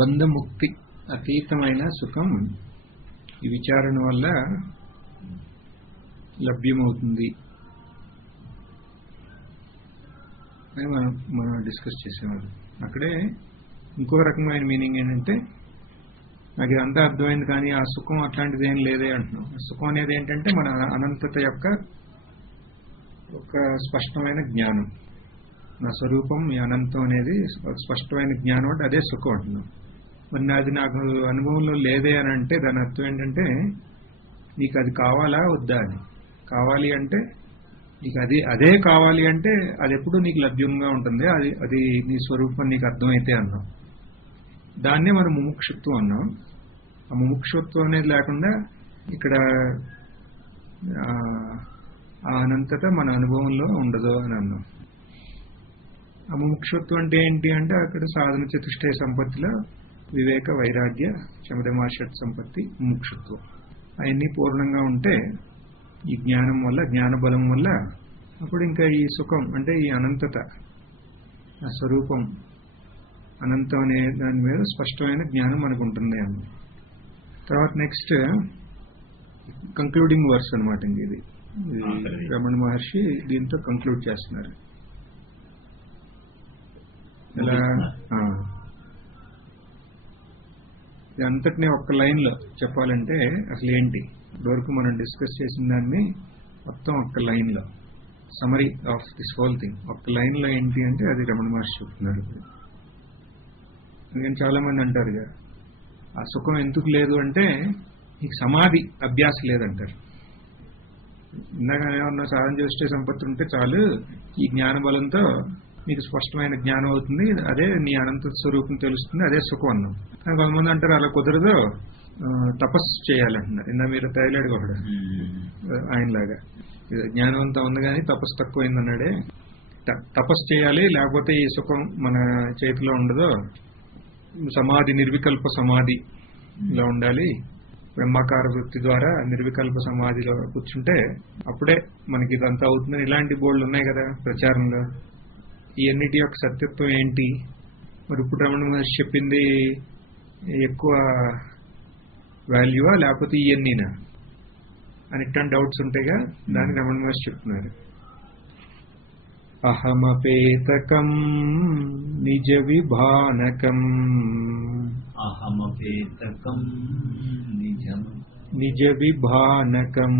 బంధముక్తి అతీతమైన సుఖం ఈ విచారణ వల్ల లభ్యమవుతుంది అని మనం డిస్కస్ చేసేవాళ్ళం. అక్కడే ఇంకో రకమైన మీనింగ్ ఏంటంటే, నాకు ఇదంతా అర్థమైంది కానీ ఆ సుఖం అట్లాంటిది ఏం లేదే అంటున్నాం. సుఖం అనేది ఏంటంటే మన అనంతత యొక్క ఒక స్పష్టమైన జ్ఞానం. నా స్వరూపం ఈ అనంతం అనేది స్పష్టమైన జ్ఞానం అంటే అదే సుఖం అంటున్నాం. మరి అది నాకు అనుభవంలో లేదే అని అంటే దాని అర్థం ఏంటంటే, నీకు అది కావాలా వద్దా అని. కావాలి అంటే నీకు అదే కావాలి అంటే అది ఎప్పుడు నీకు లభ్యంగా ఉంటుంది, అది నీ స్వరూపం నీకు అర్థమైతే అన్నాం. దాన్నే మనం ముముక్షుత్వం అన్నాం. ఆ ముముక్షుత్వం అనేది లేకుండా ఇక్కడ ఆ అనంతత మన అనుభవంలో ఉండదు అని అన్నాం. ఆ ముముక్షుత్వం అంటే ఏంటి అంటే అక్కడ సాధన చతుష్టయ సంపత్తిలో వివేక వైరాగ్య శమదమాషట్ సంపత్తి ముముక్షుత్వం అవన్నీ పూర్ణంగా ఉంటే ఈ జ్ఞానం వల్ల, జ్ఞాన బలం వల్ల అప్పుడు ఇంకా ఈ సుఖం అంటే ఈ అనంతత, ఆ స్వరూపం అనంతం అనే దాని మీద స్పష్టమైన జ్ఞానం మనకు ఉంటుంది అన్న. తర్వాత నెక్స్ట్ కంక్లూడింగ్ వర్స్ అనమాట. ఇది రమణ మహర్షి దీంతో కంక్లూడ్ చేస్తున్నారు. ఇలా అంతటినీ ఒక్క లైన్లో చెప్పాలంటే అసలు ఏంటి, ఇప్పటివరకు మనం డిస్కస్ చేసిన దాన్ని మొత్తం ఒక్క లైన్లో summary of this whole thing ఒక్క లైన్లో ఏంటి అంటే అది రమణ మహర్షి చెప్తున్నారు. నేను చాలా మంది అంటారు ఆ సుఖం ఎందుకు లేదు అంటే నీకు సమాధి అభ్యాసం లేదంటారు. ఇందాక ఏమన్నా సాధన చేసే సంపత్తి ఉంటే చాలు, ఈ జ్ఞాన బలంతో మీకు స్పష్టమైన జ్ఞానం అవుతుంది, అదే నీ అనంత స్వరూపం తెలుస్తుంది, అదే సుఖం అన్నాం. కానీ కొంతమంది అంటారు అలా కుదరదు, తపస్సు చేయాలంటున్నారు. ఇందా మీరు తైలాడు ఒకడు ఆయనలాగా జ్ఞానవంతా ఉంది కానీ తపస్సు తక్కువైందన్నాడే. తపస్సు చేయాలి లేకపోతే ఈ సుఖం మన చేతిలో ఉండదు, సమాధి నిర్వికల్ప సమాధిలో ఉండాలి, బ్రహ్మాకార వృత్తి ద్వారా నిర్వికల్ప సమాధిలో కూర్చుంటే అప్పుడే మనకి ఇదంతా అవుతుందని ఇలాంటి బోర్డులు ఉన్నాయి కదా ప్రచారంలో. ఈ అన్నిటి యొక్క సత్యత్వం ఏంటి మరి? ఇప్పుడు రమణ మహర్షి చెప్పింది ఎక్కువ వాల్యూవా లేకపోతే ఇవన్నీనా అని ఇట్లాంటి డౌట్స్ ఉంటాయిగా, దాన్ని రమణ మహర్షి చెప్తున్నారు. అహమపేతకం నిజ విభానకం, అహమపేతకం నిజ విభానకం,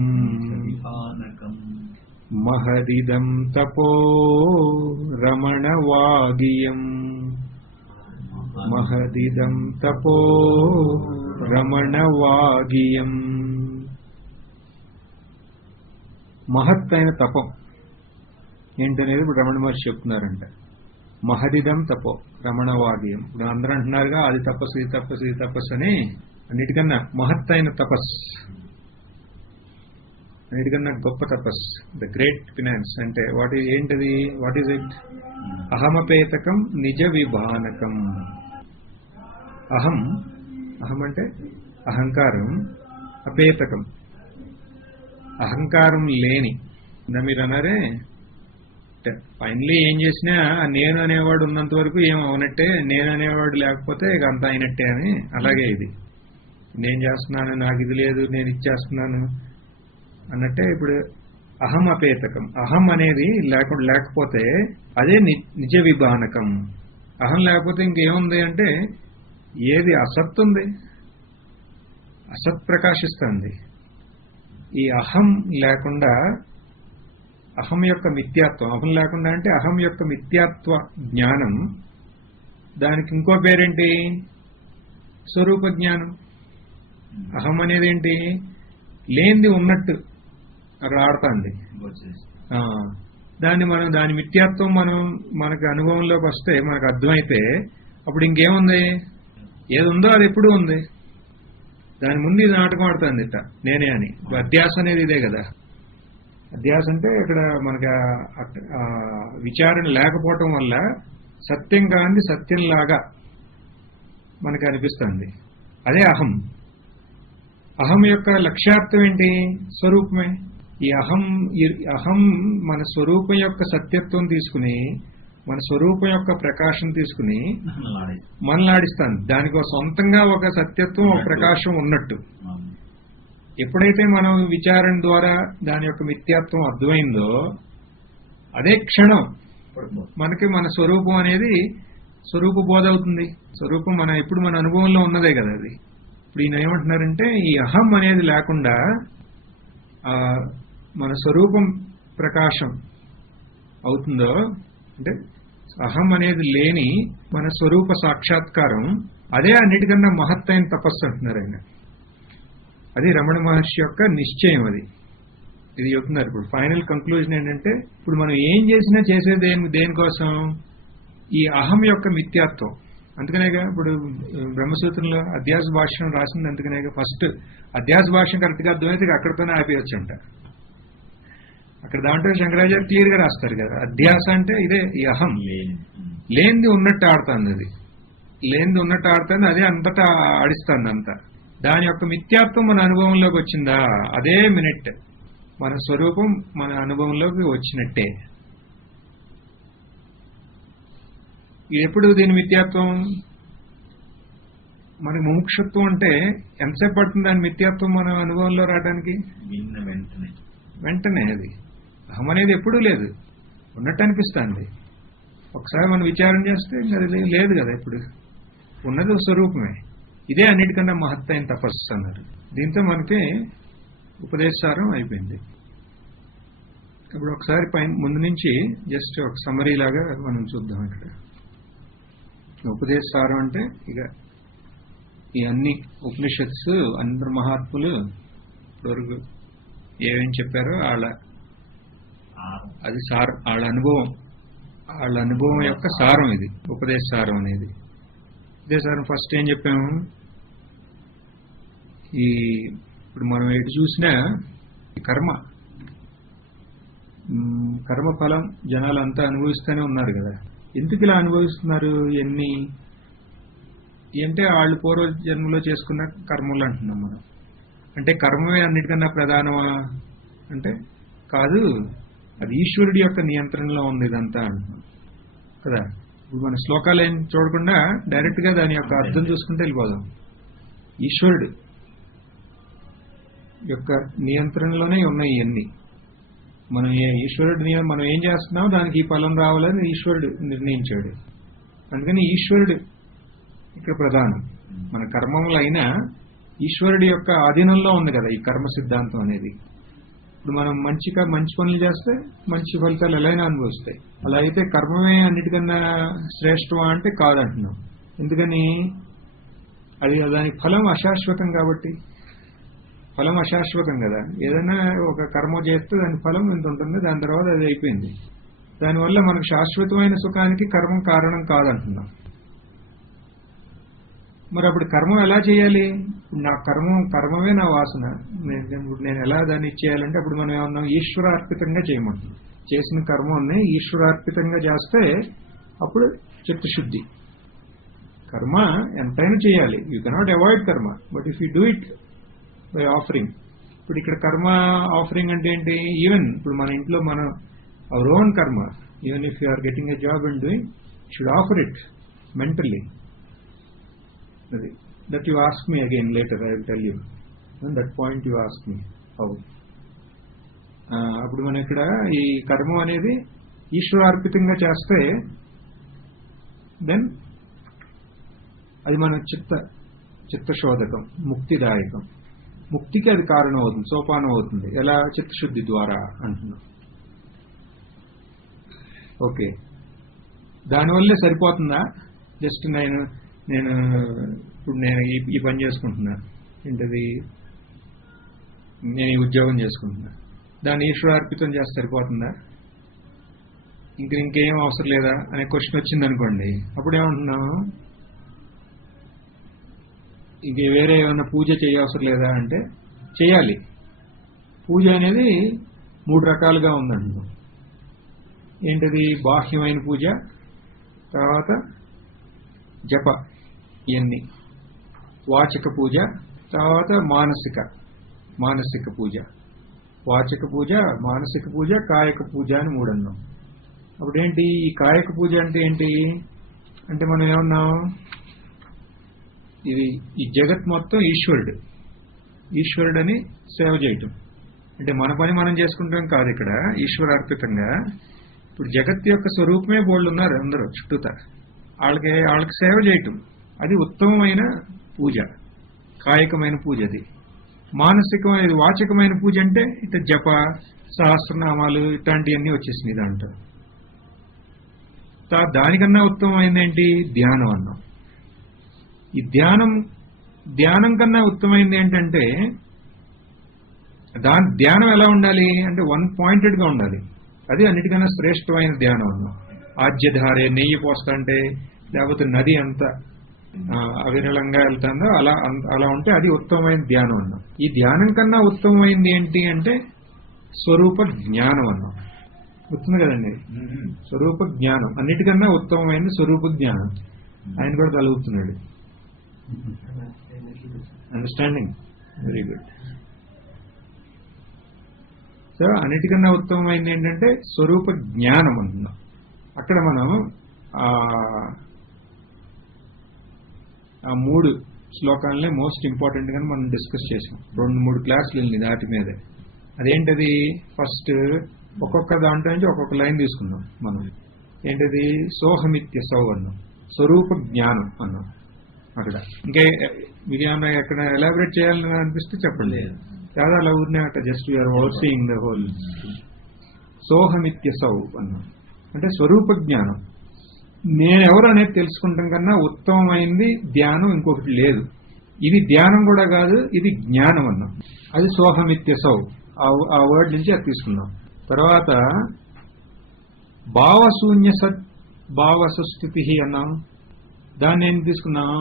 మహదిదం తపో రమణవాగియం, మహదిదం తపో రమణవాగియం. మహత్తైన తపం ఏంటనేది ఇప్పుడు రమణ మహర్షి చెప్తున్నారంట. మహదిదం తపో రమణవాగియం. ఇప్పుడు అందరూ అంటున్నారుగా అది తపస్సు ఇది తపస్సు ఇది తపస్సు అని. అన్నిటికన్నా మహత్తైన తపస్సు, అన్నిటికన్నా గొప్ప తపస్సు, ద గ్రేట్ ఫినాన్స్ అంటే ఏంటది? What is it? అహమపేతకం నిజ విభానకం. అహం అంటే అహంకారం, అపేతకం అహంకారం లేని. మీరు అన్నారే ఫైనలీ ఏం చేసినా నేను అనేవాడు ఉన్నంత వరకు ఏం అవనట్టే, నేను అనేవాడు లేకపోతే ఇక అంతా అయినట్టే అని. అలాగే ఇది నేను చేస్తున్నాను, నాకు ఇది లేదు, నేను ఇచ్చేస్తున్నాను అన్నట్టే. ఇప్పుడు అహం అపేతకం, అహం అనేది లేకపోతే అదే నిజ విభానకం. అహం లేకపోతే ఇంకేముంది అంటే ఏది అసత్ ఉంది, అసత్ ప్రకాశిస్తుంది. ఈ అహం లేకుండా, అహం యొక్క మిథ్యాత్వం, అహం లేకుండా అంటే అహం యొక్క మిథ్యాత్వ జ్ఞానం, దానికి ఇంకో పేరేంటి? స్వరూప జ్ఞానం. అహం అనేది ఏంటి? లేనిది ఉన్నట్టు రాడుతుంది. దాని మిథ్యాత్వం మనకు అనుభవంలోకి వస్తే, మనకు అర్థమైతే అప్పుడు ఇంకేముంది? ఏది ఉందో అది ఎప్పుడూ ఉంది. దాని ముందు ఇది నాటకం ఆడుతుంది ఇట్ట నేనే అని. అధ్యాస అనేది ఇదే కదా. అధ్యాస అంటే ఇక్కడ మనకి విచారణ లేకపోవటం వల్ల సత్యం కాని సత్యంలాగా మనకి అనిపిస్తుంది. అదే అహం. అహం యొక్క లక్ష్యార్థం ఏంటి? స్వరూపమే. ఈ అహం మన స్వరూపం యొక్క సత్యత్వం తీసుకుని మన స్వరూపం యొక్క ప్రకాశం తీసుకుని మనలాడిస్తాను. దానికి సొంతంగా ఒక సత్యత్వం, ఒక ప్రకాశం ఉన్నట్టు. ఎప్పుడైతే మనం విచారణ ద్వారా దాని యొక్క మిథ్యాత్వం అర్థమైందో అదే క్షణం మనకి మన స్వరూపం అనేది స్వరూప బోధ అవుతుంది. స్వరూపం ఎప్పుడు మన అనుభవంలో ఉన్నదే కదా అది. ఇప్పుడు ఈయన ఏమంటున్నారంటే ఈ అహం అనేది లేకుండా మన స్వరూపం ప్రకాశం అవుతుందో, అంటే అహం అనేది లేని మన స్వరూప సాక్షాత్కారం, అదే అన్నిటికన్నా మహత్తైన తపస్సు అంటున్నారు ఆయన. అది రమణ మహర్షి యొక్క నిశ్చయం. అది ఇది చెప్తున్నారు. ఇప్పుడు ఫైనల్ కంక్లూజన్ ఏంటంటే, ఇప్పుడు మనం ఏం చేసినా చేసేది దేనికోసం? ఈ అహం యొక్క మిథ్యాత్వం. అందుకనేగా ఇప్పుడు బ్రహ్మసూత్రంలో అధ్యాస భాష్యం రాసింది. అందుకనేగా ఫస్ట్ అధ్యాస భాష్యం కరెక్ట్గా అర్థమైతే అక్కడితోనే ఆపేయొచ్చంట. అక్కడ దాంట్లో శంకరాచార్య క్లియర్ గా రాస్తారు కదా, అధ్యాస అంటే ఇదే ఈ అహం. లేనిది ఉన్నట్టు ఆడుతుంది. అది లేనిది ఉన్నట్టు ఆడుతుంది, అదే అంతటా ఆడిస్తుంది అంతా. దాని యొక్క మిథ్యాత్వం మన అనుభవంలోకి వచ్చిందా, అదే మినిట్ మన స్వరూపం మన అనుభవంలోకి వచ్చినట్టే. ఎప్పుడు దీని మిథ్యాత్వం? మన ముముక్షత్వం అంటే ఎంతసేపు పడుతుంది దాని మిథ్యాత్వం మన అనుభవంలో రావడానికి? వెంటనే. అది అహం అనేది ఎప్పుడూ లేదు, ఉన్నట్టు అనిపిస్తుంది. ఒకసారి మనం విచారం చేస్తే అది లేదు కదా, ఇప్పుడు ఉన్నది స్వరూపమే. ఇదే అన్నిటికన్నా మహత్తైన తపస్సు అన్నారు. దీంతో మనకి ఉపదేశారం అయిపోయింది. ఇప్పుడు ఒకసారి ముందు నుంచి జస్ట్ ఒక సమరీ లాగా మనం చూద్దాం. ఇక్కడ ఉపదేశారం అంటే ఇక ఈ అన్ని ఉపనిషత్స్ అందరు మహాత్ములు ఇప్పటివరకు ఏమేం చెప్పారో అది వాళ్ళ అనుభవం యొక్క సారం. ఇది ఉపదేశారం అనేది. ఉపదేశారం ఫస్ట్ ఏం చెప్పాము? ఇప్పుడు మనం ఎటు చూసినా కర్మ ఫలం జనాలు అంతా అనుభవిస్తూనే ఉన్నారు కదా. ఎందుకు ఇలా అనుభవిస్తున్నారు? ఎన్ని అంటే వాళ్ళు పూర్వ జన్మలో చేసుకున్న కర్మలు అంటున్నాం మనం. అంటే కర్మమే అన్నిటికన్నా ప్రధానమా అంటే కాదు, అది ఈశ్వరుడి యొక్క నియంత్రణలో ఉంది ఇదంతా అంటున్నాం కదా. ఇప్పుడు మన శ్లోకాలు ఏం చూడకుండా డైరెక్ట్ గా దాని యొక్క అర్థం చూసుకుంటే వెళ్ళిపోదాం. ఈశ్వరుడు యొక్క నియంత్రణలోనే ఉన్నాయి ఇవన్నీ. మనం ఏం చేస్తున్నామో దానికి ఈ ఫలం రావాలని ఈశ్వరుడు నిర్ణయించాడు. అందుకని ఈశ్వరుడు ఇక్కడ ప్రధానం. మన కర్మములైనా ఈశ్వరుడి యొక్క ఆధీనంలో ఉంది కదా ఈ కర్మ సిద్ధాంతం అనేది. ఇప్పుడు మనం మంచి పనులు చేస్తే మంచి ఫలితాలు ఎలాగైనా అనుభవిస్తాయి. అలా అయితే కర్మమే అన్నిటికన్నా శ్రేష్టమా అంటే కాదంటున్నాం. ఎందుకని? దానికి ఫలం అశాశ్వతం కాబట్టి. ఫలం అశాశ్వతం కదా. ఏదైనా ఒక కర్మ చేస్తే దాని ఫలం ఎంత ఉంటుంది, దాని తర్వాత అది అయిపోయింది. దానివల్ల మనకు శాశ్వతమైన సుఖానికి కర్మ కారణం కాదంటున్నాం. మరి అప్పుడు కర్మ ఎలా చేయాలి? నా కర్మమే నా వాసన, నేను ఎలా దాన్ని చేయాలంటే అప్పుడు మనం ఏమన్నాం? ఈశ్వరార్పితంగా చేయమంటున్నాం. చేసిన కర్మని ఈశ్వరార్పితంగా చేస్తే అప్పుడు చిత్తశుద్ధి. కర్మ ఎంతైనా చేయాలి, యూ కెనాట్ అవాయిడ్ కర్మ, but if you do it by offering. ఇప్పుడు ఇక్కడ కర్మ ఆఫరింగ్ అంటే ఏంటి? ఈవెన్ ఇప్పుడు మన ఇంట్లో our own karma, even if you are getting a job and doing, should offer it mentally. That you ask me again later, I will tell you. And that point you ask me how. అప్పుడు మనం ఇక్కడ ఈ కర్మ అనేది ఈశ్వరార్పితంగా చేస్తే then అది మన చిత్తశోధకం, ముక్తిదాయకం. ముక్తికి అది కారణం అవుతుంది, సోపానం అవుతుంది. ఎలా? చిత్తశుద్ధి ద్వారా అంటున్నాం. ఓకే, దానివల్లే సరిపోతుందా? జస్ట్ నేను ఇప్పుడు ఈ పని చేసుకుంటున్నా, ఏంటది, నేను ఈ ఉద్యోగం చేసుకుంటున్నా, దాన్ని ఈశ్వరార్పితం చేస్తే సరిపోతుందా? ఇంకేం అవసరం లేదా అనే క్వశ్చన్ వచ్చింది అనుకోండి. అప్పుడు ఏమంటున్నాం? ఇంక వేరే ఏమన్నా పూజ చేయవసరం లేదా అంటే చేయాలి. పూజ అనేది 3 రకాలుగా ఉందంటున్నాం. ఏంటది? బాహ్యమైన పూజ, తర్వాత జప, ఇవన్నీ వాచక పూజ, తర్వాత మానసిక పూజ. వాచక పూజ, మానసిక పూజ, కాయక పూజ అని 3 అన్నాం. అప్పుడేంటి ఈ కాయక పూజ అంటే ఏంటి అంటే మనం ఏమన్నాం, ఇది ఈ జగత్ మొత్తం ఈశ్వరుడని సేవ చేయటం అంటే మన పని మనం చేసుకుంటాం కాదు, ఇక్కడ ఈశ్వరార్పితంగా. ఇప్పుడు జగత్ యొక్క స్వరూపమే బోళ్ళు ఉన్నారు అందరూ చుట్టూత, వాళ్ళకి సేవ చేయటం అది ఉత్తమమైన పూజ, కాయకమైన పూజ. అది మానసికమైన వాచకమైన పూజ అంటే ఇట్లా జప సహస్రనామాలు ఇట్లాంటివన్నీ వచ్చేసినాయి దాంట్లో. దానికన్నా ఉత్తమమైంది ఏంటి, ధ్యానం అన్నాం. ఈ ధ్యానం కన్నా ఉత్తమైంది ఏంటంటే ధ్యానం ఎలా ఉండాలి అంటే వన్ పాయింటెడ్ గా ఉండాలి. అది అన్నిటికన్నా శ్రేష్టమైన ధ్యానం అన్నాం. ఆజ్యధారే నెయ్యి పోస్తంటే లేకపోతే నది అంత అవిరళంగా వెళ్తుందో అలా ఉంటే అది ఉత్తమమైన ధ్యానం అన్నాం. ఈ ధ్యానం కన్నా ఉత్తమమైంది ఏంటి అంటే స్వరూప జ్ఞానం అన్నాం. గుర్తుంది కదండి, స్వరూప జ్ఞానం అన్నిటికన్నా ఉత్తమమైనది స్వరూప జ్ఞానం. ఆయన కూడా కలుగుతున్నాడు. Understanding, very good. సో అన్నిటికన్నా ఉత్తమమైంది ఏంటంటే స్వరూప జ్ఞానం అంటున్నాం. అక్కడ మనం ఆ 3 శ్లోకాలనే మోస్ట్ ఇంపార్టెంట్ గా మనం డిస్కస్ చేసాం. 2-3 క్లాసులు వెళ్ళింది దాటి మీదే. అదేంటది, ఫస్ట్ ఒక్కొక్క దాంట్లో నుంచి ఒక్కొక్క లైన్ తీసుకున్నాం మనం. ఏంటది, సోహమిత్యసౌ అన్నాం, స్వరూప జ్ఞానం అన్నాం. అక్కడ ఇంకా మీరు ఏమన్నా ఎక్కడ ఎలాబరేట్ చేయాలని అనిపిస్తే చెప్పండి. చాలా అలా ఊరినే అట్లా just you're overseeing the whole. సోహమిత్యసౌ అన్నాం అంటే స్వరూప జ్ఞానం. నేనెవరు అనేది తెలుసుకుంటాం కన్నా ఉత్తమమైంది ధ్యానం ఇంకొకటి లేదు. ఇది ధ్యానం కూడా కాదు, ఇది జ్ఞానం అన్నాం. అది సోహమిత్యసౌ, ఆ వర్డ్ నుంచి అది తీసుకున్నాం. తర్వాత భావశూన్య సత్ భావస్థితి అన్నాం. దాన్ని ఏం తీసుకున్నాం,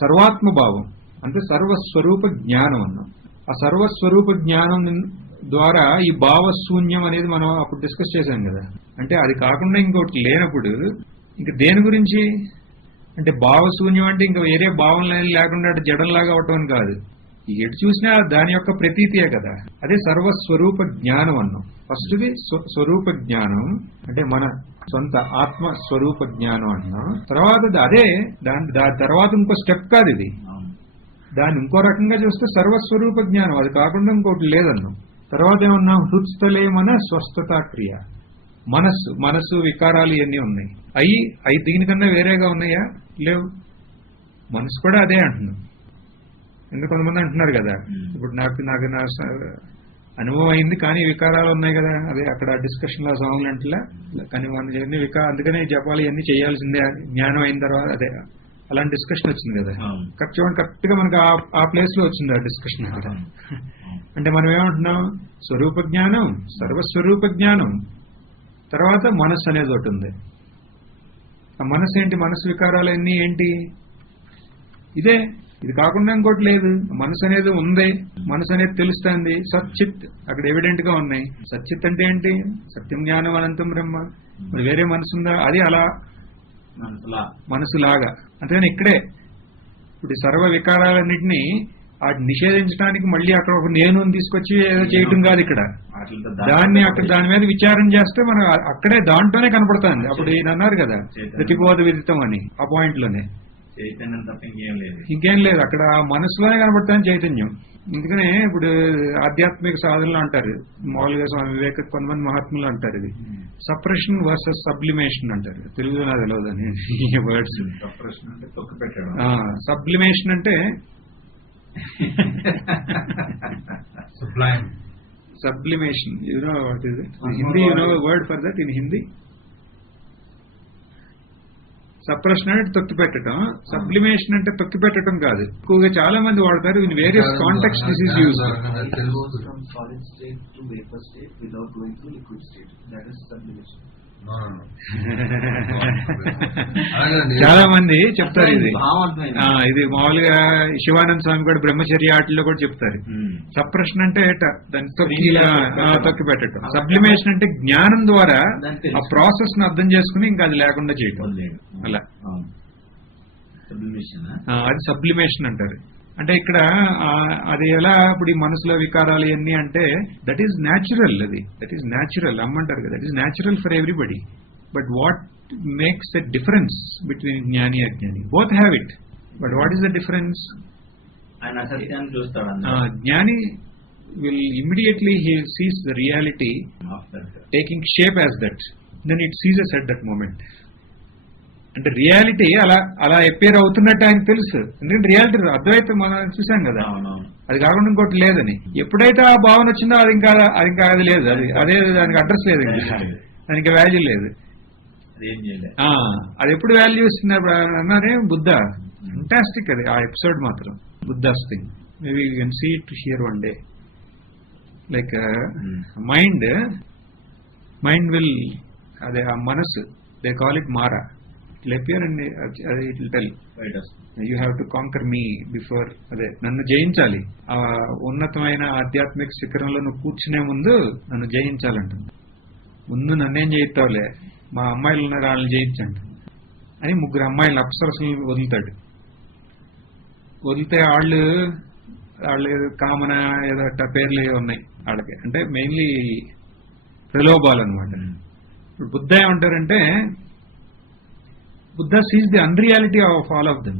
సర్వాత్మ భావం అంటే సర్వస్వరూప జ్ఞానం అన్నాం. ఆ సర్వస్వరూప జ్ఞానం ద్వారా ఈ భావశూన్యం అనేది మనం అప్పుడు డిస్కస్ చేశాం కదా. అంటే అది కాకుండా ఇంకొకటి లేనప్పుడు ఇంక దేని గురించి అంటే భావశూన్యం అంటే ఇంకా వేరే భావం లేకుండా అటు జడంలాగా అవటం అని కాదు. ఎటు చూసినా దాని యొక్క ప్రతీతియే కదా. అదే సర్వస్వరూప జ్ఞానం అన్నాం. ఫస్ట్ది స్వరూప జ్ఞానం అంటే మన సొంత ఆత్మ స్వరూప జ్ఞానం అన్నాం. తర్వాత అదే దాని తర్వాత ఇంకో స్టెప్ కాదు ఇది. దాన్ని ఇంకో రకంగా చూస్తే సర్వస్వరూప జ్ఞానం, అది కాకుండా ఇంకోటి లేదన్నాం. తర్వాత ఏమన్నాం, హృత్స్థలే మన స్వస్థతా క్రియ. మనస్సు వికారాలు ఇవన్నీ ఉన్నాయి. అవి దీనికన్నా వేరేగా ఉన్నాయా, లేవు. మనసు కూడా అదే అంటున్నాం. ఎందుకు కొంతమంది అంటున్నారు కదా, ఇప్పుడు నాకు నా అనుభవం అయింది కానీ వికారాలు ఉన్నాయి కదా, అదే అక్కడ డిస్కషన్ లో సాంగ్లు అంటలా కానీ అందుకనే జపాలు ఇవన్నీ చేయాల్సిందే జ్ఞానం అయిన తర్వాత. అదే అలాంటి డిస్కషన్ వచ్చింది కదా. కరెక్ట్ గా మనకు ఆ ప్లేస్ లో వచ్చింది ఆ డిస్కషన్ అక్కడ. అంటే మనం ఏమంటున్నాం, స్వరూప జ్ఞానం, సర్వస్వరూప జ్ఞానం, తర్వాత మనస్సు అనేది ఒకటి ఉంది. ఆ మనస్సు ఏంటి, మనస్సు వికారాలన్నీ ఏంటి, ఇదే. ఇది కాకుండా ఇంకోటి లేదు. మనసు అనేది ఉంది, మనసు అనేది తెలుస్తుంది. సచ్చిత్ అక్కడ ఎవిడెంట్ గా ఉన్నాయి. సచ్చిత్ అంటే ఏంటి, సత్యం జ్ఞానం అనంతం బ్రహ్మ. మరి వేరే మనసు ఉందా, అది అలా మనసులాగా. అంతేగాని ఇక్కడే ఇప్పుడు సర్వ వికారాలన్నింటినీ నిషేధించడానికి మళ్ళీ అక్కడ ఒక నేను తీసుకొచ్చి ఏదో చేయటం కాదు. ఇక్కడ దాని మీద విచారం చేస్తే మనం అక్కడే దాంట్లోనే కనపడుతుంది. అప్పుడు ఈయన అన్నారు కదా ప్రతిబోధ విదితం అని, ఆ పాయింట్ లోనే చైతన్యం తప్ప ఇంకేం లేదు. అక్కడ మనసులోనే కనబడుతుంది చైతన్యం. అందుకనే ఇప్పుడు ఆధ్యాత్మిక సాధనలు అంటారు మామూలుగా, స్వామి వివేక కొంతమంది మహాత్ములు అంటారు, ఇది సప్రెషన్ వర్సెస్ సబ్లిమేషన్ అంటారు. తెలుగులో నాకు తెలియదని ఈ వర్డ్స్. సబ్లిమేషన్ అంటే sublimation, you know what is it? Hindi, you know word for that in Hindi? Suppression అంటే తొక్కి పెట్టడం, సబ్లిమేషన్ అంటే తొక్కి పెట్టడం కాదు. ఎక్కువగా చాలా మంది వాడతారు in various context. This is used. చాలా మంది చెప్తారు ఇది. ఇది మామూలుగా శివానంద స్వామి కూడా బ్రహ్మచర్య ఆటల్లో కూడా చెప్తారు. సప్రెషన్ అంటే దాన్ని తొక్కి పెట్టడం. సబ్లిమేషన్ అంటే జ్ఞానం ద్వారా ఆ ప్రాసెస్ ను అర్థం చేసుకుని ఇంకా అది లేకుండా చేయటం. అలా అది సబ్లిమేషన్ అంటారు. అంటే ఇక్కడ అది ఎలా, ఇప్పుడు ఈ మనసులో వికారాలు ఇవన్నీ అంటే దట్ ఈజ్ న్యాచురల్. అది దట్ ఈజ్ న్యాచురల్ అమ్మంటారు కదా, that is natural for everybody. But what makes the difference between Jnani and Ajnani? Both have it. But what is the difference? ఆయన అసత్యాన్ని చూస్తాడు Jnani will immediately he sees the reality taking shape as that. Then it ceases at that moment. అంటే reality అలా appear అవుతున్నట్టు ఆయనకు తెలుసు. ఎందుకంటే reality అద్వైతం మనం చూసాం కదా, అది కాకుండా ఇంకోటి లేదని. ఎప్పుడైతే ఆ భావన వచ్చిందో అది ఇంకా అది లేదు, అదే దానికి అడ్రస్ లేదు, దానికి వాల్యూ లేదు. అది ఎప్పుడు వాల్యూ ఇస్తుంది అన్నారే బుద్ధ. ఫంటాస్టిక్ అది ఆ ఎపిసోడ్ మాత్రం. Buddha's thing maybe you can see it here one day. Like mind will, అదే ఆ మనసు, they call it Mara. It'll appear and it will tell, you have to conquer me before, అదే నన్ను జయించాలి, ఆ ఉన్నతమైన ఆధ్యాత్మిక శిఖరంలో నువ్వు కూర్చునే ముందు నన్ను జయించాలంటుంది. ముందు నన్నేం జయిస్తావులే, మా అమ్మాయిలు ఉన్నారు వాళ్ళని జయించండి అని 3 అమ్మాయిలను అప్సరసలను వదులుతాడు. వదిలితే వాళ్ళు కామన ఏదో పేర్లు ఉన్నాయి వాళ్ళకి, అంటే మెయిన్లీ ప్రలోభాలు అనమాట. ఇప్పుడు బుద్ధ ఏమంటారంటే, Buddha sees the unreality of all of them.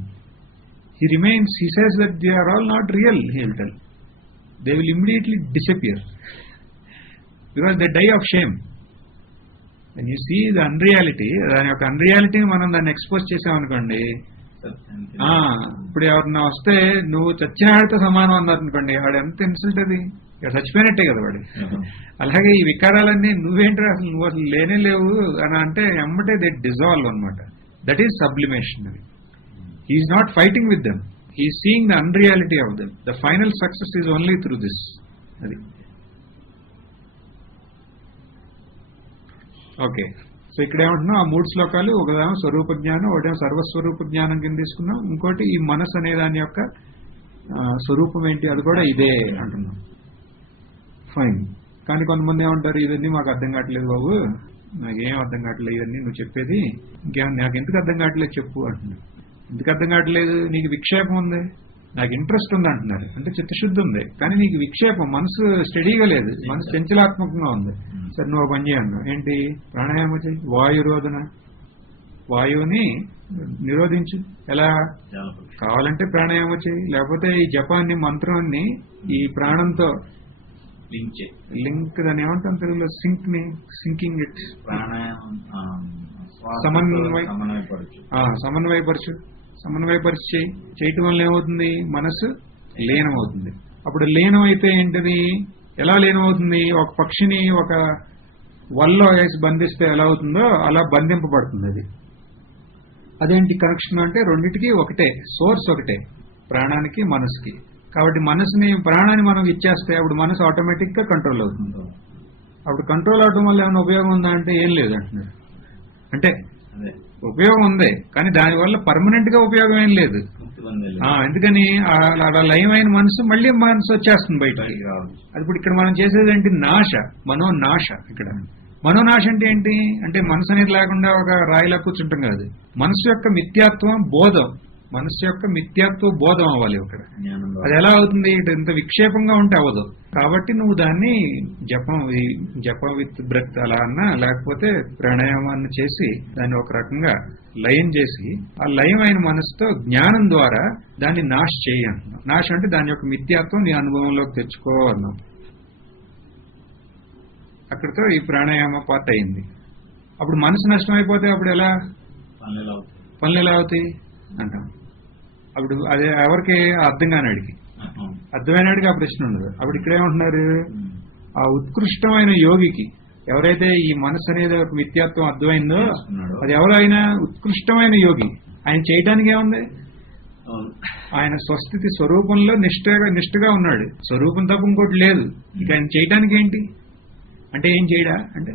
He says that they are all not real, he will tell. They will immediately disappear because they die of shame. When you see the unreality, దాని యొక్క unreality మనం దాన్ని expose చేసామనుకోండి, ఇప్పుడు ఎవరన్నా వస్తే నువ్వు చచ్చినాడితో సమానం అన్నారనుకోండి, వాడు ఎంత ఇన్సల్ట్, అది చచ్చిపోయినట్టే కదా వాడు. అలాగే ఈ వికారాలన్నీ నువ్వేంటి అసలు, నువ్వు అసలు లేనే లేవు అని అంటే ఎమ్మటే దే డిజాల్వ్ అనమాట. That is sublimation. He is not fighting with them. He is seeing the unreality of them. The final success is only through this. Okay. So ఇక్కడ ఏమంటున్నాం, ఆ 3 శ్లోకాలు, ఒకదేమో స్వరూప జ్ఞానం, ఒకటేమో సర్వస్వరూప జ్ఞానం కింద తీసుకున్నాం, ఇంకోటి ఈ మనసు అనే దాని యొక్క స్వరూపం ఏంటి, అది కూడా ఇదే అంటున్నాం. ఫైన్. కానీ కొంతమంది ఏమంటారు, ఇవన్నీ మాకు అర్థం కావట్లేదు బాబు, నాకేం అర్థం కావట్లేదు, ఇవన్నీ నువ్వు చెప్పేది ఇంకేమన్నా, నాకు ఎందుకు అర్థం కావట్లేదు చెప్పు అంటున్నారు. ఎందుకు అర్థం కావట్లేదు, నీకు విక్షేపం ఉంది, నాకు ఇంట్రెస్ట్ ఉంది అంటున్నారు. అంటే చిత్తశుద్ధి ఉంది, కానీ నీకు విక్షేపం, మనసు స్టడీగా లేదు, మనసు చంచలాత్మకంగా ఉంది. సరే నువ్వు పని చేయను, ఏంటి ప్రాణాయామం చేయి, వాయురోధన, వాయువుని నిరోధించు. ఎలా కావాలంటే ప్రాణాయామం చేయి, లేకపోతే ఈ జపాన్ని మంత్రాన్ని ఈ ప్రాణంతో లింక్, దాన్ని ఏమంటాం తెలుగులో, సింకింగ్ ఇట్, సమన్వయపరిచి చేయటం వల్ల ఏమవుతుంది, మనసు లీనం అవుతుంది. అప్పుడు లీనం అయితే ఏంటిది, ఎలా లీనం అవుతుంది, ఒక పక్షిని ఒక వల్లో వేసి బంధిస్తే ఎలా అవుతుందో అలా బంధింపబడుతుంది. అదేంటి కనెక్షన్ అంటే, రెండింటికి ఒకటే సోర్స్, ఒకటే ప్రాణానికి మనసుకి. కాబట్టి మనసుని, ప్రాణాన్ని మనం ఇచ్చేస్తే అప్పుడు మనసు ఆటోమేటిక్ గా కంట్రోల్ అవుతుంది. అప్పుడు కంట్రోల్ అవడం వల్ల ఏమైనా ఉపయోగం ఉందా అంటే ఏం లేదు అంటున్నారు. అంటే ఉపయోగం ఉంది, కానీ దానివల్ల పర్మనెంట్ గా ఉపయోగం ఏం లేదు. ఎందుకని అలా లయమైన మనసు మళ్ళీ మనసు వచ్చేస్తుంది బయటకి. అది ఇప్పుడు ఇక్కడ మనం చేసేది ఏంటి, నాశ, మనోనాశ. ఇక్కడ మనోనాశ అంటే ఏంటి అంటే, మనసు అనేది లేకుండా ఒక రాయిలా కూర్చుంటాం కాదు, మనసు యొక్క మిథ్యాత్వం బోధం, మనసు యొక్క మిథ్యాత్వ బోధం అవ్వాలి ఇక్కడ. అది ఎలా అవుతుంది, ఇంత విక్షేపంగా ఉంటే అవ్వదు. కాబట్టి నువ్వు దాన్ని జప విత్ బ్రెత్ అలా అన్నా, లేకపోతే ప్రాణాయామాన్ని చేసి దాన్ని ఒక రకంగా లయం చేసి, ఆ లయమైన మనసుతో జ్ఞానం ద్వారా దాన్ని నాశ చేయి అంటున్నాం. నాశ అంటే దాని యొక్క మిథ్యాత్వం నీ అనుభవంలోకి తెచ్చుకో అన్నాం. అక్కడితో ఈ ప్రాణాయామ పార్ట్ అయింది. అప్పుడు మనసు నష్టమైపోతే అప్పుడు ఎలా పనులు ఎలా అవుతాయి అంటాం. అప్పుడు అదే ఎవరికి అర్థం కానివాడికి, అర్థమైనడికి ఆ ప్రశ్న ఉండదు. అప్పుడు ఇక్కడ ఏమంటున్నారు, ఆ ఉత్కృష్టమైన యోగికి, ఎవరైతే ఈ మనసు అనేది ఒక మిథ్యాత్వం అర్థమైందో, అది ఎవరైనా ఉత్కృష్టమైన యోగి, ఆయన చేయడానికి ఏముంది, ఆయన స్వస్థితి స్వరూపంలో నిష్ఠగా ఉన్నాడు. స్వరూపం తప్ప ఇంకోటి లేదు. ఇక ఆయన చేయడానికి ఏంటి అంటే, ఏం చేయడా అంటే,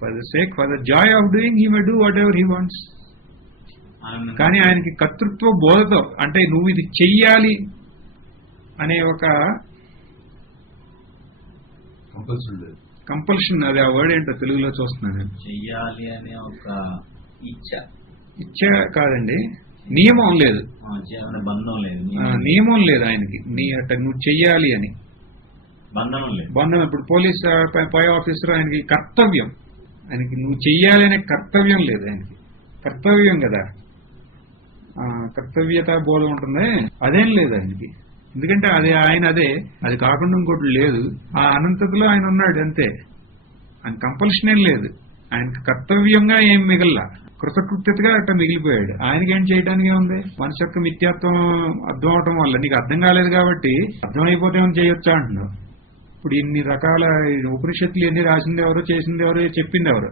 for the Joy of doing he may do what ever he wants. కానీ ఆయనకి కర్తృత్వ బోధతో, అంటే నువ్వు ఇది చెయ్యాలి అనే ఒక కంపల్షన్, అది ఆ వర్డ్ ఏంటో తెలుగులో చూస్తున్నాను, చెయ్యాలి అనే ఒక ఇచ్చ కాదండి, నియమం లేదు, బంధం లేదు, నియమం లేదు ఆయనకి. నువ్వు చెయ్యాలి అని బంధం. ఇప్పుడు పోలీస్ పై ఆఫీసర్ ఆయనకి కర్తవ్యం, ఆయనకి నువ్వు చెయ్యాలనే కర్తవ్యం లేదు. ఆయనకి కర్తవ్యం కదా, కర్తవ్యత బోధం ఉంటుంది, అదేం లేదు ఆయనకి. ఎందుకంటే అది కాకుండా ఇంకోటి లేదు. ఆ అనంతతలో ఆయన ఉన్నాడు అంతే. ఆయన కంపల్షన్ ఏం లేదు. ఆయనకి కర్తవ్యంగా ఏం మిగల్లా, కృతకృత్యతగా అట్లా మిగిలిపోయాడు. ఆయనకి ఏం చేయడానికి ఏముంది? మనసు యొక్క మిథ్యాత్వం అర్థం అవటం వల్ల నీకు అర్థం కాలేదు కాబట్టి అర్థమైపోతే ఏమైనా చేయొచ్చా అంటున్నావు. ఇప్పుడు ఇన్ని రకాల ఉపనిషత్తులు ఎన్ని రాసింది ఎవరు, చేసింది ఎవరు, చెప్పింది ఎవరు?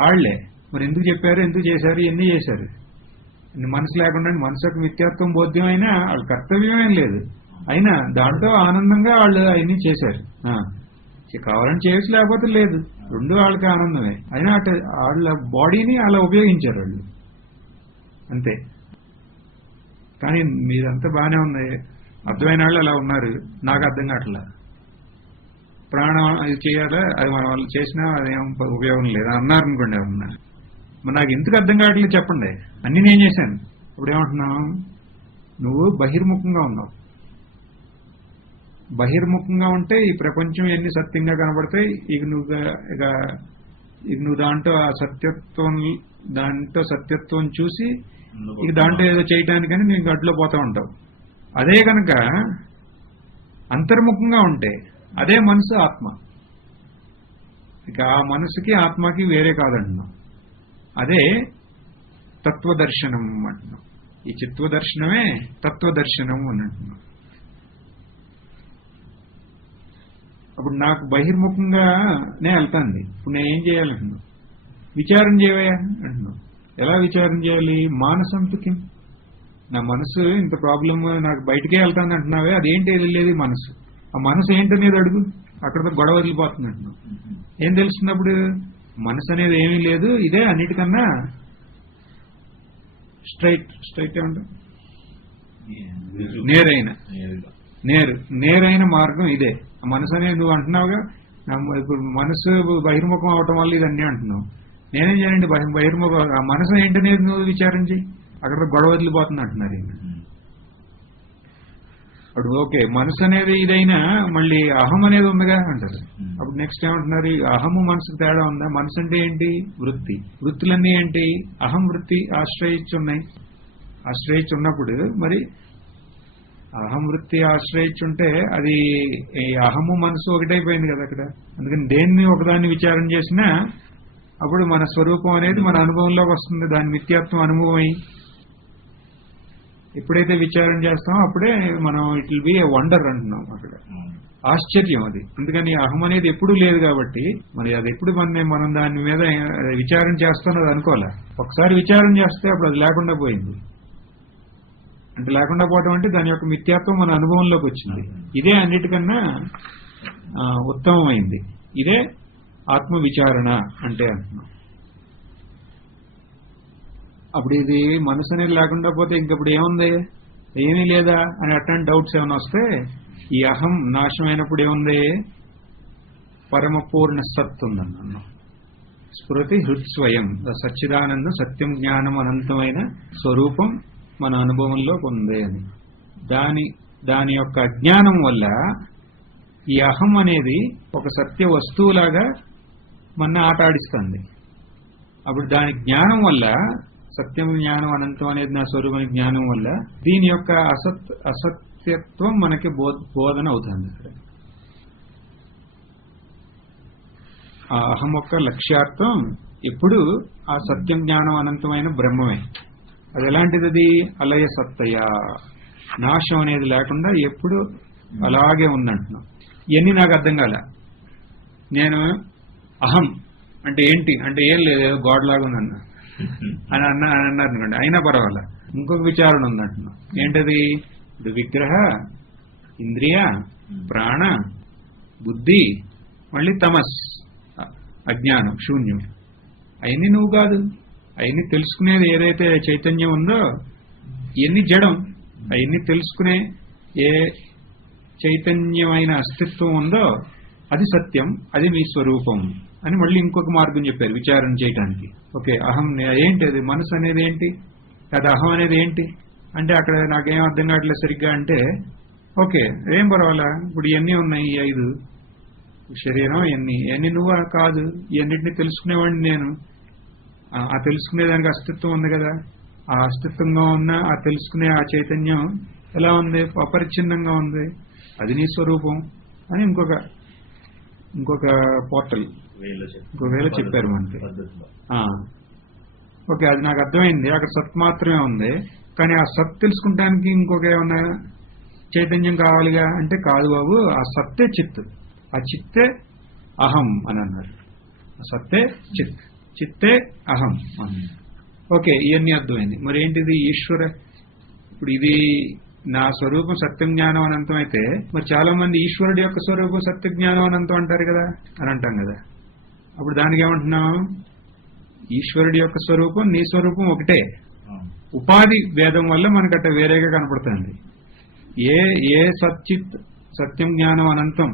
వాళ్లే. మరి ఎందుకు చెప్పారు, ఎందుకు చేశారు, ఎన్ని చేశారు? మనసు లేకుండా మనసు యొక్క మిథ్యాత్వం బోధ్యం అయినా వాళ్ళ కర్తవ్యం ఏం లేదు. అయినా దాంట్లో ఆనందంగా వాళ్ళు అవన్నీ చేశారు. కావాలని చేయొచ్చు, లేకపోతే లేదు. రెండు వాళ్ళకి ఆనందమే. అయినా అటు వాళ్ళ బాడీని అలా ఉపయోగించారు వాళ్ళు అంతే. కానీ మీరంతా బాగానే ఉంది, అర్థమైన వాళ్ళు అలా ఉన్నారు. నాకు అర్థం కావట్లా. ప్రాణం అది చేయాలా, అది మన వాళ్ళు చేసినా అదేం ఉపయోగం లేదు అన్నారు అనుకోండి ఏమన్నా. మరి నాకు ఎందుకు అర్థం కావట్లేదు చెప్పండి. అన్ని నేను చేశాను. ఇప్పుడు ఏమంటున్నావు? నువ్వు బహిర్ముఖంగా ఉన్నావు. బహిర్ముఖంగా ఉంటే ఈ ప్రపంచం ఎన్ని సత్యంగా కనబడతాయి. ఇక నువ్వు దాంట్లో ఆ సత్యత్వం చూసి ఇక దాంట్లో ఏదో చేయటానికని నీకు అడ్లో పోతా ఉంటావు. అదే కనుక అంతర్ముఖంగా ఉంటే అదే మనసు ఆత్మ. ఇక ఆ మనసుకి ఆత్మకి వేరే కాదంటున్నాం. అదే తత్వదర్శనం అంటున్నాం. ఈ చిత్వదర్శనమే తత్వదర్శనం అని అంటున్నాం. అప్పుడు నాకు బహిర్ముఖంగానే వెళ్తాంది. ఇప్పుడు నేను ఏం చేయాలంటున్నాను? విచారం చేయవయా అంటున్నాను. ఎలా విచారం చేయాలి? మానసంతుకి. నా మనసు ఇంత ప్రాబ్లం, నాకు బయటకే వెళ్తాను అంటున్నావే, అదేంటి వెళ్ళేది మనసు. ఆ మనసు ఏంటనేది అడుగు. అక్కడితో గొడవ వదిలిపోతుంది అంటున్నావు. ఏం తెలుస్తున్నప్పుడు? మనసు అనేది ఏమీ లేదు, ఇదే అన్నిటికన్నా స్ట్రైట్ ఏమంటారు, నేరైన మార్గం ఇదే. మనసు అనేది నువ్వు అంటున్నావుగా, ఇప్పుడు మనసు బహిర్ముఖం అవటం వల్ల ఇదన్నీ అంటున్నావు. నేనేం చేయండి? బహిర్ముఖం ఆ మనసు ఏంటనేది నువ్వు విచారం చేయి. అక్కడ గొడవ వదిలిపోతుంది అంటున్నారు. అప్పుడు ఓకే, మనసు అనేది ఇదైనా మళ్ళీ అహం అనేది ఉందిగా అంటారు. అప్పుడు నెక్స్ట్ ఏమంటున్నారు? అహము మనసుకు తేడా ఉందా? మనసు అంటే ఏంటి? వృత్తి. వృత్తులన్నీ ఏంటి? అహం వృత్తి ఆశ్రయించున్నప్పుడు మరి అహం వృత్తి ఆశ్రయించుంటే అది అహము మనసు ఒకటైపోయింది కదా అక్కడ. అందుకని దేన్ని ఒకదాన్ని విచారం చేసినా అప్పుడు మన స్వరూపం అనేది మన అనుభవంలోకి వస్తుంది. దాని మిథ్యాత్వం అనుభవం అయ్యి ఎప్పుడైతే విచారం చేస్తామో అప్పుడే మనం it will be a wonder అంటున్నాం. అక్కడ ఆశ్చర్యం అది. అందుకని అహం అనేది ఎప్పుడూ లేదు కాబట్టి మరి అది ఎప్పుడు మనం దాని మీద విచారం చేస్తున్నది అనుకోలే. ఒకసారి విచారం చేస్తే అప్పుడు అది లేకుండా పోయింది. అంటే లేకుండా పోవటం అంటే దాని యొక్క మిథ్యాత్వం మన అనుభవంలోకి వచ్చింది. ఇదే అన్నిటికన్నా ఉత్తమమైంది. ఇదే ఆత్మ విచారణ అంటే అంటున్నాం. అప్పుడు ఇది మనసు అనేది లేకుండా పోతే ఇంకప్పుడు ఏముంది? ఏమీ లేదా అని అట్లాంటి డౌట్స్ ఏమైనా వస్తే ఈ అహం నాశనం అయినప్పుడు ఏముంది? పరమ పూర్ణ సత్ ఉందన్నాం. స్మృతి హృత్స్వయం సచ్చిదానందం సత్యం జ్ఞానం అనంతమైన స్వరూపం మన అనుభవంలో ఉంది అని. దాని యొక్క అజ్ఞానం వల్ల ఈ అహం అనేది ఒక సత్య వస్తువులాగా మన ఆటాడిస్తుంది. అప్పుడు దాని జ్ఞానం వల్ల, సత్యం జ్ఞానం అనంతం అనేది నా స్వరూపం జ్ఞానం వల్ల దీని యొక్క అసత్యత్వం మనకి బోధన అవుతుంది. ఆ అహం యొక్క లక్ష్యార్థం ఎప్పుడు ఆ సత్యం జ్ఞానం అనంతమైన బ్రహ్మమే. అది ఎలాంటిది? అలయ సత్తయ, నాశం అనేది లేకుండా ఎప్పుడు అలాగే ఉందంటున్నాం. ఇవన్నీ నాకు అర్థం కాలే. నేను అహం అంటే ఏంటి అంటే ఏం లేదు, గాడ్ లాగా ఉందన్నా అని అన్నారు అనుకోండి, అయినా పర్వాలే. ఇంకొక విచారణ ఉందంటున్నాం. ఏంటది? ఇది విగ్రహ, ఇంద్రియ, ప్రాణ, బుద్ధి, మళ్ళీ తమస్, అజ్ఞానం, శూన్యం. అవన్నీ నువ్వు కాదు. అవన్నీ తెలుసుకునేది ఏదైతే చైతన్యం ఉందో ఇవన్నీ జడం. అవన్నీ తెలుసుకునే ఏ చైతన్యమైన అస్తిత్వం ఉందో అది సత్యం, అది మీ స్వరూపం అని మళ్ళీ ఇంకొక మార్గం చెప్పారు విచారణ చేయడానికి. ఓకే, అహం ఏంటి? అది మనసు అనేది ఏంటి? అది అహం అనేది ఏంటి అంటే అక్కడ నాకేం అర్థం కావట్లేదు సరిగ్గా అంటే ఓకే, ఏం పర్వాలా. ఇప్పుడు ఇవన్నీ ఉన్నాయి, ఈ 5 శరీరం ఇవన్నీ నువ్వు కాదు, ఇవన్నిటిని తెలుసుకునేవాడిని నేను. ఆ తెలుసుకునేదానికి అస్తిత్వం ఉంది కదా, ఆ అస్తిత్వంగా ఉన్న ఆ తెలుసుకునే ఆ చైతన్యం ఎలా ఉంది? అపరిచ్ఛిన్నంగా ఉంది. అది నీ స్వరూపం అని ఇంకొక పోర్టల్ ఇంకో వేళ చెప్పారు మనకి. ఓకే, అది నాకు అర్థమైంది. అక్కడ సత్ మాత్రమే ఉంది, కానీ ఆ సత్ తెలుసుకుంటానికి ఇంకొక ఏమన్నా చైతన్యం కావాలిగా అంటే కాదు బాబు, ఆ సత్తే చిత్, ఆ చిత్తే అహం అని అన్నారు. సత్తే చిత్, చిత్తే అహం అని. ఓకే, ఇవన్నీ అర్థమైంది. మరి ఏంటిది? ఈశ్వర. ఇప్పుడు ఇది నా స్వరూపం సత్యం జ్ఞానం అనంతం అయితే మరి చాలా మంది ఈశ్వరుడి యొక్క స్వరూపం సత్య జ్ఞానం అనంతం అంటారు కదా అని అంటాం కదా. అప్పుడు దానికి ఏమంటున్నాం? ఈశ్వరుడి యొక్క స్వరూపం నీ స్వరూపం ఒకటే, ఉపాధి భేదం వల్ల మనకట్ట వేరేగా కనపడుతుంది. ఏ సచ్చిత్ సత్యం జ్ఞానం అనంతం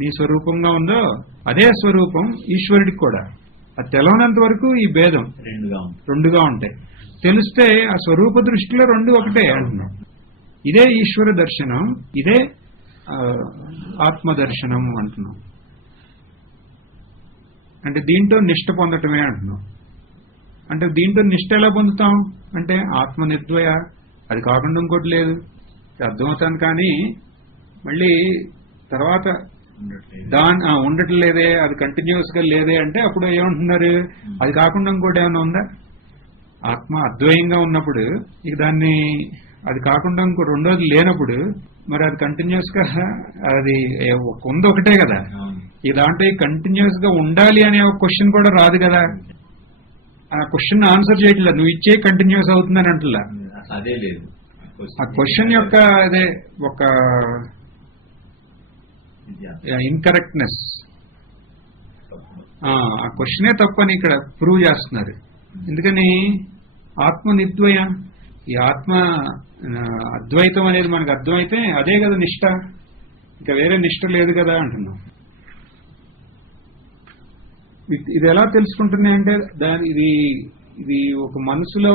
నీ స్వరూపంగా ఉందో అదే స్వరూపం ఈశ్వరుడికి కూడా. అది తెలవనంత వరకు ఈ భేదం రెండుగా ఉంటాయి. తెలిస్తే ఆ స్వరూప దృష్టిలో రెండు ఒకటే అంటున్నాం. ఇదే ఈశ్వర దర్శనం, ఇదే ఆత్మ దర్శనం అంటున్నాం. అంటే దీంట్లో నిష్ట పొందటమే అంటున్నాం. అంటే దీంట్లో నిష్ట ఎలా పొందుతాం అంటే ఆత్మ నిర్ద్వయ, అది కాకుండా ఇంకోటి లేదు. అర్థమవుతాను, కానీ మళ్ళీ తర్వాత ఉండట్లేదే, అది కంటిన్యూస్ గా లేదే అంటే అప్పుడు ఏమంటున్నారు? అది కాకుండా ఇంకోటి ఏమైనా ఉందా? ఆత్మ అద్వయంగా ఉన్నప్పుడు ఇక దాన్ని అది కాకుండా ఇంకో రెండోది లేనప్పుడు మరి అది కంటిన్యూస్ గా అది ఉంది ఒకటే కదా. ఈ దాంట్లో కంటిన్యూస్ గా ఉండాలి అనే ఒక క్వశ్చన్ కూడా రాదు కదా. ఆ క్వశ్చన్ ఆన్సర్ చేయట్లేదు, నువ్వు ఇచ్చే కంటిన్యూస్ అవుతుందని అంటలా. అదే లేదు, ఆ క్వశ్చన్ యొక్క అదే ఒక ఇన్కరెక్ట్నెస్, ఆ క్వశ్చనే తప్పని ఇక్కడ ప్రూవ్ చేస్తున్నారు. ఎందుకని? ఆత్మ నిద్వయ, ఈ ఆత్మ అద్వైతం అనేది మనకు అర్థమైతే అదే కదా నిష్ట, ఇంకా వేరే నిష్ట లేదు కదా అంటున్నాం. ఇది ఎలా తెలుసుకుంటున్నాయి అంటే ఇది ఒక మనసులో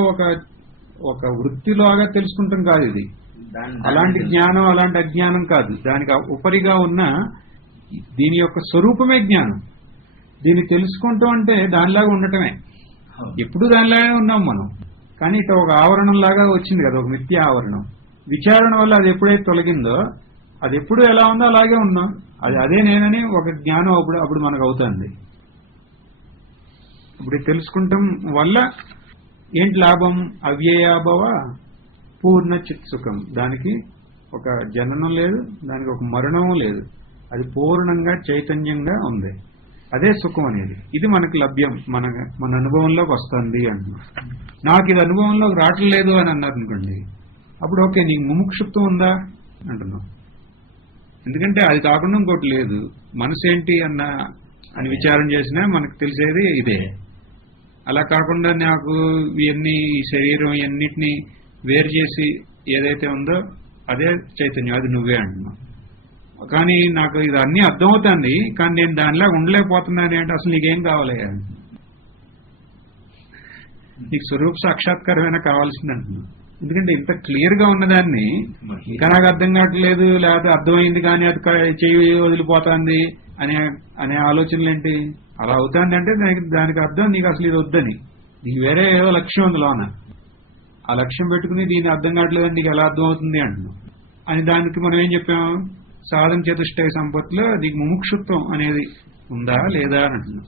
ఒక వృత్తిలోగా తెలుసుకుంటాం కాదు. ఇది అలాంటి జ్ఞానం, అలాంటి అజ్ఞానం కాదు. దానికి ఉపరిగా ఉన్న దీని యొక్క స్వరూపమే జ్ఞానం. దీన్ని తెలుసుకుంటాం అంటే దానిలాగా ఉండటమే. ఎప్పుడు దానిలాగే ఉన్నాం మనం, కానీ ఇక ఒక ఆవరణం లాగా వచ్చింది కదా, ఒక మిథ్యా ఆవరణం. విచారణ వల్ల అది ఎప్పుడైతే తొలగిందో అది ఎప్పుడు ఎలా ఉందో అలాగే ఉన్నాం. అదే నేనని ఒక జ్ఞానం అప్పుడు మనకు అవుతుంది. ఇప్పుడు తెలుసుకుంటాం వల్ల ఏంటి లాభం? అవ్యయాభవ పూర్ణ చిత్సుఖం. దానికి ఒక జననం లేదు, దానికి ఒక మరణం లేదు, అది పూర్ణంగా చైతన్యంగా ఉంది. అదే సుఖం అనేది. ఇది మనకు లభ్యం, మన అనుభవంలోకి వస్తుంది అంటున్నాం. నాకు ఇది అనుభవంలోకి రావట్లేదు అని అన్నారు అనుకోండి, అప్పుడు ఓకే, నీకు ముముక్షుత్వం ఉందా అంటున్నాం. ఎందుకంటే అది కాకుండా ఇంకోటి లేదు. మనసు ఏంటి అని విచారం చేసినా మనకు తెలిసేది ఇదే. అలా కాకుండా నాకు ఇవన్నీ శరీరం ఇవన్నిటినీ వేరు చేసి ఏదైతే ఉందో అదే చైతన్యం, అది నువ్వే అంటున్నావు. కానీ నాకు ఇది అన్నీ అర్థమవుతుంది, కానీ నేను దానిలా ఉండలేకపోతున్నాను అంటే అసలు నీకేం కావాలి? నీకు స్వరూప సాక్షాత్కారమైనా కావాల్సింది అంటున్నాను. ఎందుకంటే ఇంత క్లియర్ గా ఉన్నదాన్ని ఇంకా నాకు అర్థం కావట్లేదు, లేకపోతే అర్థమైంది కానీ అది చెయ్యి వదిలిపోతుంది అనే ఆలోచనలు ఏంటి? అలా అవుతుంది అంటే దానికి అర్థం నీకు అసలు ఇది వద్దని, నీకు వేరే ఏదో లక్ష్యం ఉంది లోన. ఆ లక్ష్యం పెట్టుకుని దీన్ని అర్థం కావట్లేదని నీకు ఎలా అర్థం అవుతుంది అంటున్నాం. అని దానికి మనం ఏం చెప్పాం? సాధన చతుష్టయ సంపత్తిలో నీకు ముముక్షుత్వం అనేది ఉందా లేదా అని అంటున్నాం.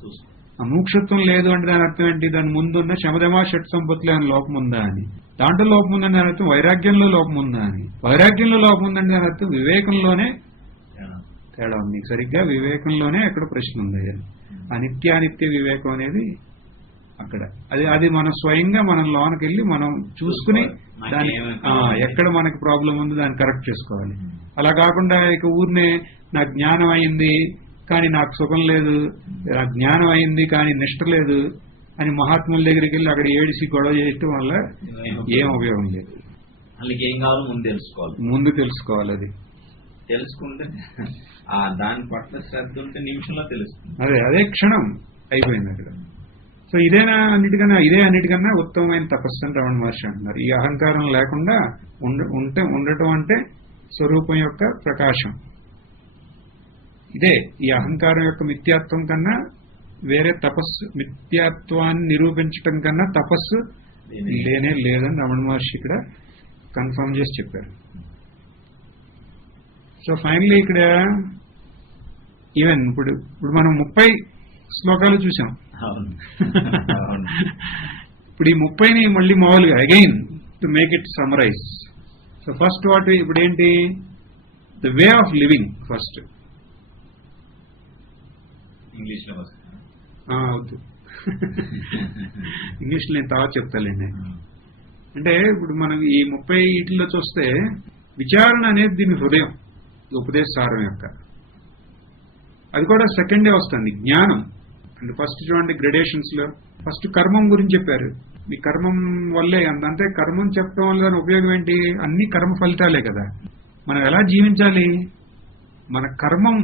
ఆ ముముక్షుత్వం లేదు అంటే దాని అర్థం ఏంటి? దాని ముందున్న శమదమా షట్ సంపత్తిలో ఏమైనా లోపం ఉందా అని. దాంట్లో లోపం ఉందని దాని అర్థం వైరాగ్యంలో లోపం ఉందా అని. వైరాగ్యంలో లోపం ఉందని దాని అర్థం వివేకంలోనే తేడా ఉంది. సరిగ్గా వివేకంలోనే ఎక్కడ ప్రశ్న ఉంది. అనిత్యానిత్య వివేకం అనేది అక్కడ అది మనం స్వయంగా మనం లోనకి వెళ్ళి మనం చూసుకుని దాని ఎక్కడ మనకి ప్రాబ్లం ఉందో దాన్ని కరెక్ట్ చేసుకోవాలి. అలా కాకుండా ఇక ఊరినే నాకు జ్ఞానం అయింది కానీ నాకు సుఖం లేదు, నాకు జ్ఞానం అయింది కానీ నిష్ట లేదు అని మహాత్ముల దగ్గరికి వెళ్ళి అక్కడ ఏడిసి గొడవ చేయటం వల్ల ఏం ఉపయోగం లేదు. వాళ్ళకి ఏం కావాలో ముందు తెలుసుకోవాలి. అది తెలుసుకుంటే దాని పట్ల శ్రద్ధ ఉంటే నిమిషంలో తెలుస్తుంది. అదే క్షణం అయిపోయింది అక్కడ. సో ఇదే అన్నిటికన్నా ఉత్తమమైన తపస్సు అని రమణ మహర్షి అంటున్నారు. ఈ అహంకారం లేకుండా ఉండటం అంటే స్వరూపం యొక్క ప్రకాశం. ఇదే ఈ అహంకారం యొక్క మిథ్యాత్వం కన్నా వేరే తపస్సు, మిథ్యాత్వాన్ని నిరూపించటం కన్నా తపస్సు లేనే లేదని రమణ మహర్షి ఇక్కడ కన్ఫర్మ్ చేసి చెప్పారు. సో ఫైనల్లీ ఇక్కడ ఈవెన్ ఇప్పుడు మనం 30 శ్లోకాలు చూసాం. ఇప్పుడు ఈ 30ని మళ్ళీ మామూలుగా again to make it summarize. So first what ఇప్పుడు ఏంటి, the way of living first ఇంగ్లీష్లో అవుతుంది. ఇంగ్లీష్లో నేను తర్వాత చెప్తానండి. అంటే ఇప్పుడు మనం ఈ 30 వీటిల్లో చూస్తే విచారణ అనేది దీని హృదయం, ఉపదేశ సారం యొక్క. అది కూడా సెకండే వస్తుంది జ్ఞానం. అంటే ఫస్ట్ చూడండి గ్రెడేషన్స్ లో ఫస్ట్ కర్మం గురించి చెప్పారు. మీ కర్మం వల్లే అంటే కర్మం చెప్పడం వల్ల దాని ఉపయోగం ఏంటి, అన్ని కర్మ ఫలితాలే కదా. మనం ఎలా జీవించాలి, మన కర్మం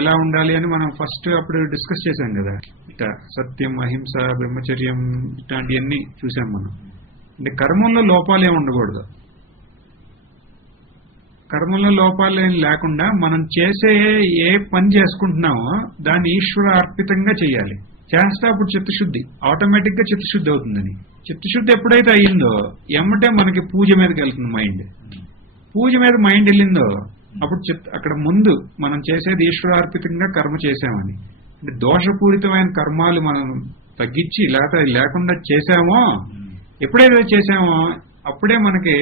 ఎలా ఉండాలి అని మనం ఫస్ట్ అప్పుడు డిస్కస్ చేశాం కదా. ఇట్లా సత్యం, అహింస, బ్రహ్మచర్యం ఇట్లాంటివన్నీ చూసాం మనం. అంటే కర్మంలో లోపాలు ఏమి ఉండకూడదు. కర్మంలో లోపాలు ఏం లేకుండా మనం చేసే ఏ పని చేసుకుంటున్నామో దాన్ని ఈశ్వర అర్పితంగా చేయాలి. చేస్తే అప్పుడు చిత్తశుద్ధి, ఆటోమేటిక్ గా చిత్తశుద్ధి అవుతుందని. చిత్తశుద్ధి ఎప్పుడైతే అయ్యిందో ఎమ్మటే మనకి పూజ మీదకి వెళ్తుంది మైండ్. పూజ మీద మైండ్ వెళ్ళిందో అప్పుడు అక్కడ ముందు మనం చేసేది ఈశ్వరార్పితంగా కర్మ చేశామని. అంటే దోషపూరితమైన కర్మాలు మనం తగ్గించి లేకుండా చేశామో, ఎప్పుడైతే చేశామో అప్పుడే మనకి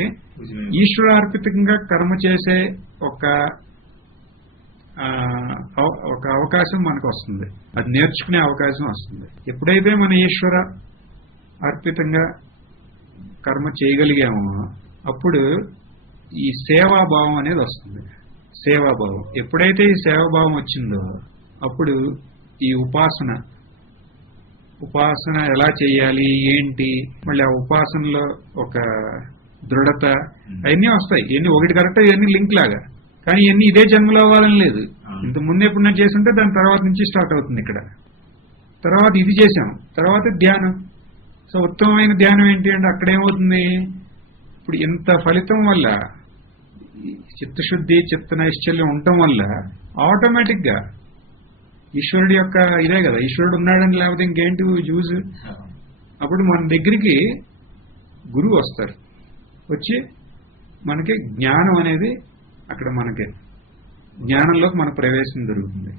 ఈశ్వరార్పితంగా కర్మ చేసే ఒక అవకాశం మనకు వస్తుంది. అది నేర్చుకునే అవకాశం వస్తుంది. ఎప్పుడైతే మన ఈశ్వర అర్పితంగా కర్మ చేయగలిగామో అప్పుడు ఈ సేవాభావం అనేది వస్తుంది. సేవాభావం ఎప్పుడైతే ఈ సేవాభావం వచ్చిందో అప్పుడు ఈ ఉపాసన ఎలా చేయాలి ఏంటి, మళ్ళీ ఆ ఉపాసనలో ఒక దృఢత అవన్నీ వస్తాయి. ఇవన్నీ ఒకటి కరెక్ట్, ఇవన్నీ లింక్ లాగా. కానీ ఇవన్నీ ఇదే జన్మలో అవ్వాలని లేదు. ఇంత ముందు ఎప్పుడన్నా చేస్తుంటే దాని తర్వాత నుంచి స్టార్ట్ అవుతుంది. ఇక్కడ తర్వాత ఇది చేశాం, తర్వాత ధ్యానం. సో ఉత్తమమైన ధ్యానం ఏంటి అంటే అక్కడేమవుతుంది, ఇప్పుడు ఇంత ఫలితం వల్ల చిత్తశుద్ధి, చిత్త నైశ్చల్యం ఉండటం వల్ల ఆటోమేటిక్ గా ఈశ్వరుడి యొక్క ఇదే కదా, ఈశ్వరుడు ఉన్నాడని లేకపోతే ఇంకేంటి యూజ్. అప్పుడు మన దగ్గరికి గురువు వస్తారు, వచ్చి మనకి జ్ఞానం అనేది అక్కడ మనకి జ్ఞానంలోకి మన ప్రవేశం జరుగుతుంది.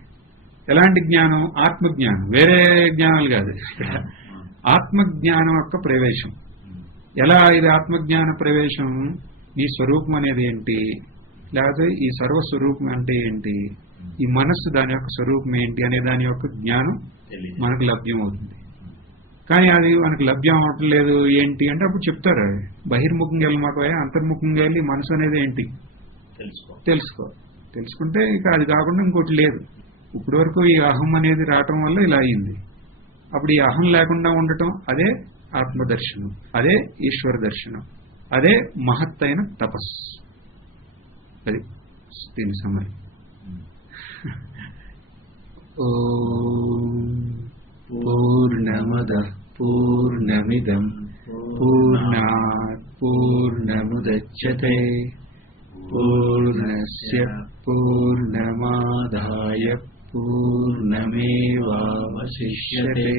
ఎలాంటి జ్ఞానం, ఆత్మజ్ఞానం, వేరే జ్ఞానాలు కాదు. ఆత్మజ్ఞానం యొక్క ప్రవేశం. ఎలా ఇది ఆత్మజ్ఞాన ప్రవేశం, నీ స్వరూపం అనేది ఏంటి, లేకపోతే ఈ సర్వస్వరూపం అంటే ఏంటి, ఈ మనస్సు దాని యొక్క స్వరూపం ఏంటి అనే దాని యొక్క జ్ఞానం మనకు లభ్యం అవుతుంది. కానీ అది మనకు లభ్యం అవటం లేదు. ఏంటి అంటే అప్పుడు చెప్తారు, బహిర్ముఖంగా వెళ్ళి మాకు అంతర్ముఖంగా వెళ్ళి మనసు అనేది ఏంటి తెలుసుకుంటే ఇక అది కాకుండా ఇంకోటి లేదు. ఇప్పటి వరకు ఈ అహం అనేది రావటం వల్ల ఇలా అయింది. అప్పుడు ఈ అహం లేకుండా ఉండటం అదే ఆత్మదర్శనం, అదే ఈశ్వర దర్శనం, అదే మహత్తైన తపస్సు. అది దీని సమయం. పూర్ణమదః పూర్ణమిదం పూర్ణాత్ పూర్ణముదచ్యతే పూర్ణస్య పూర్ణమాదాయ పూర్ణమేవావశిష్యతే.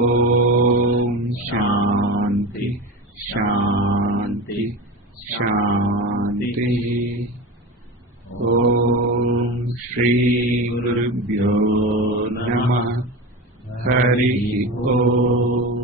ఓం శాంతి శాంతి శాంతి. ఓం శ్రీ గురుభ్యో నమః. హరి ఓం.